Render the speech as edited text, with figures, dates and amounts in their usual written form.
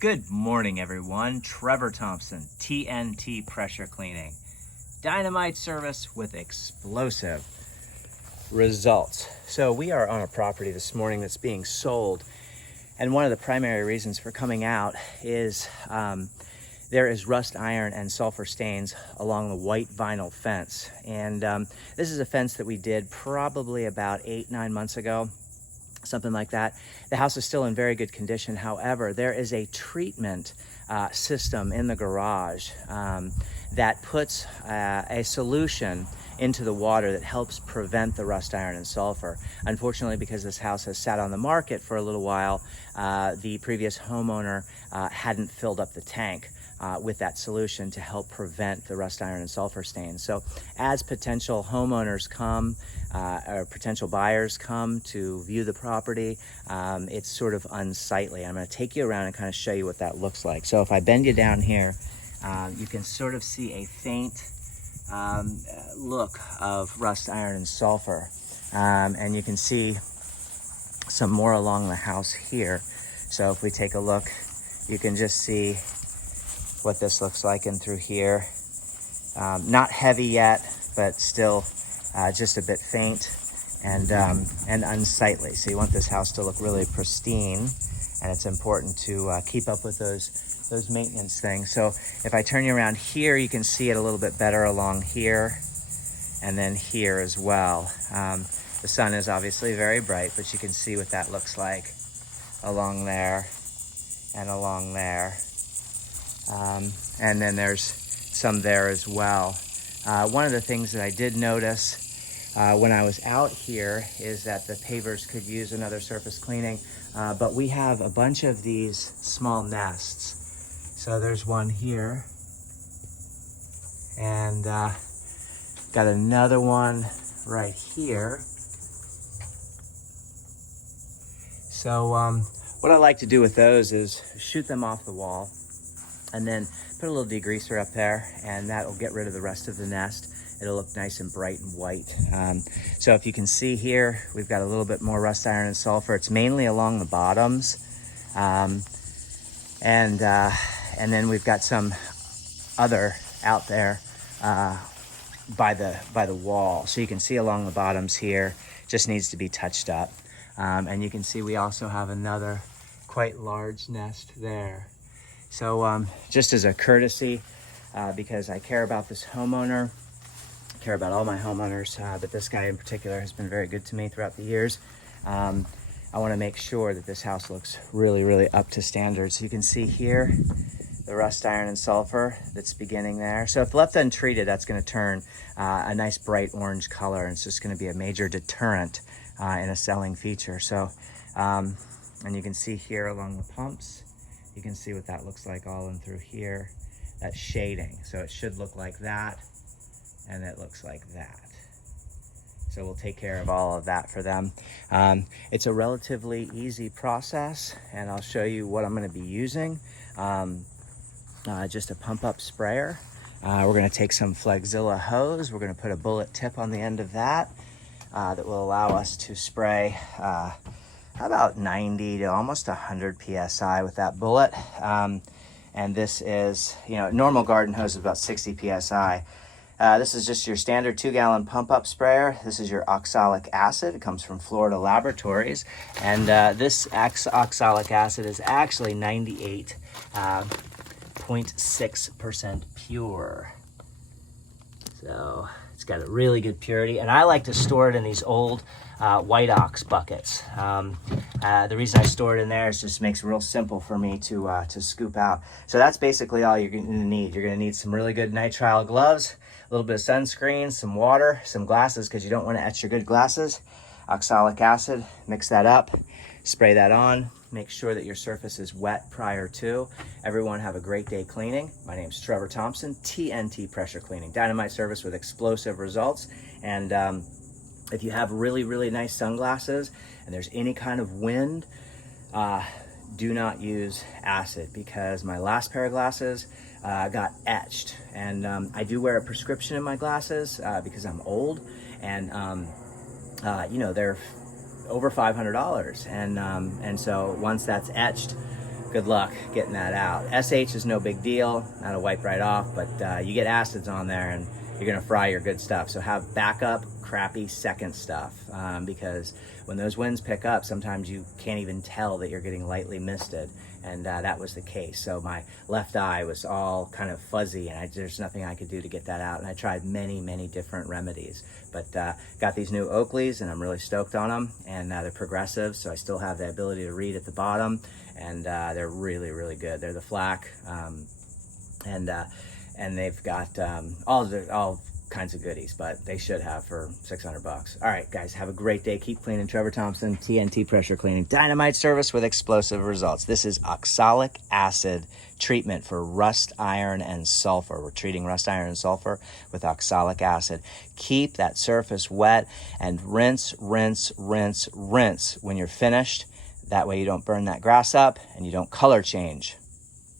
Good morning, everyone. Trevor Thompson, TNT Pressure Cleaning. Dynamite service with explosive results. So we are on a property this morning that's being sold. And one of the primary reasons for coming out is there is rust iron and sulfur stains along the white vinyl fence. And this is a fence that we did probably about 8-9 months ago. Something like that. The house is still in very good condition. However, there is a treatment system in the garage that puts a solution into the water that helps prevent the rust iron and sulfur. Unfortunately, because this house has sat on the market for a little while, the previous homeowner hadn't filled up the tank with that solution to help prevent the rust iron and sulfur stains. So as potential homeowners come or potential buyers come to view the property, it's sort of unsightly. I'm going to take you around and kind of show you what that looks like. So if I bend you down here, you can sort of see a faint look of rust iron and sulfur, and you can see some more along the house here. So if we take a look, you can just see what this looks like in through here. Not heavy yet, but still just a bit faint and unsightly. So you want this house to look really pristine, and it's important to keep up with those maintenance things. So if I turn you around here, you can see it a little bit better along here and then here as well. The sun is obviously very bright, but you can see what that looks like along there and along there. And then there's some there as well. One of the things that I did notice when I was out here is that the pavers could use another surface cleaning, but we have a bunch of these small nests. So there's one here, and got another one right here. So what I like to do with those is shoot them off the wall and then put a little degreaser up there, and that will get rid of the rest of the nest. It'll look nice and bright and white. So if you can see here, we've got a little bit more rust iron and sulfur. It's mainly along the bottoms. And then we've got some other out there by the wall. So you can see along the bottoms here, just needs to be touched up. And you can see we also have another quite large nest there. So just as a courtesy, because I care about this homeowner, care about all my homeowners, but this guy in particular has been very good to me throughout the years. I want to make sure that this house looks really, really up to standards. So you can see here the rust iron and sulfur that's beginning there. So if left untreated, that's going to turn a nice bright orange color, and it's just going to be a major deterrent in a selling feature. So, and you can see here along the pumps, you can see what that looks like all in through here. That's shading. So it should look like that, and it looks like that. So we'll take care of all of that for them. It's a relatively easy process, and I'll show you what I'm going to be using. Just a pump up sprayer. We're going to take some Flexzilla hose. We're going to put a bullet tip on the end of that that will allow us to spray about 90 to almost 100 psi with that bullet. And this is, normal garden hose is about 60 psi. This is just your standard 2-gallon pump-up sprayer. This is your oxalic acid. It comes from Florida Laboratories. And this oxalic acid is actually 98.6% pure. So it's got a really good purity. And I like to store it in these old white ox buckets. The reason I store it in there is just makes it real simple for me to scoop out. So that's basically all you're going to need. You're going to need some really good nitrile gloves, a little bit of sunscreen, some water, some glasses because you don't want to etch your good glasses. Oxalic acid, mix that up, spray that on. Make sure that your surface is wet prior to. Everyone have a great day cleaning. My name's Trevor Thompson, TNT Pressure Cleaning. Dynamite service with explosive results. And if you have really, really nice sunglasses and there's any kind of wind, do not use acid, because my last pair of glasses got etched. And I do wear a prescription in my glasses because I'm old, and they're over $500, and so once that's etched, good luck getting that out. SH is no big deal, that'll wipe right off, but you get acids on there and you're gonna fry your good stuff. So have backup crappy second stuff, because when those winds pick up, sometimes you can't even tell that you're getting lightly misted, and that was the case. So my left eye was all kind of fuzzy, and there's nothing I could do to get that out, and I tried many different remedies, but got these new Oakleys, and I'm really stoked on them, and they're progressive, so I still have the ability to read at the bottom, and they're really good. They're the flak, and they've got all kinds of goodies, but they should have for 600 bucks. All right, guys, have a great day. Keep cleaning. Trevor Thompson, TNT Pressure Cleaning. Dynamite service with explosive results. This is oxalic acid treatment for rust iron and sulfur. We're treating rust iron and sulfur with oxalic acid. Keep that surface wet and rinse when you're finished. That way you don't burn that grass up and you don't color change.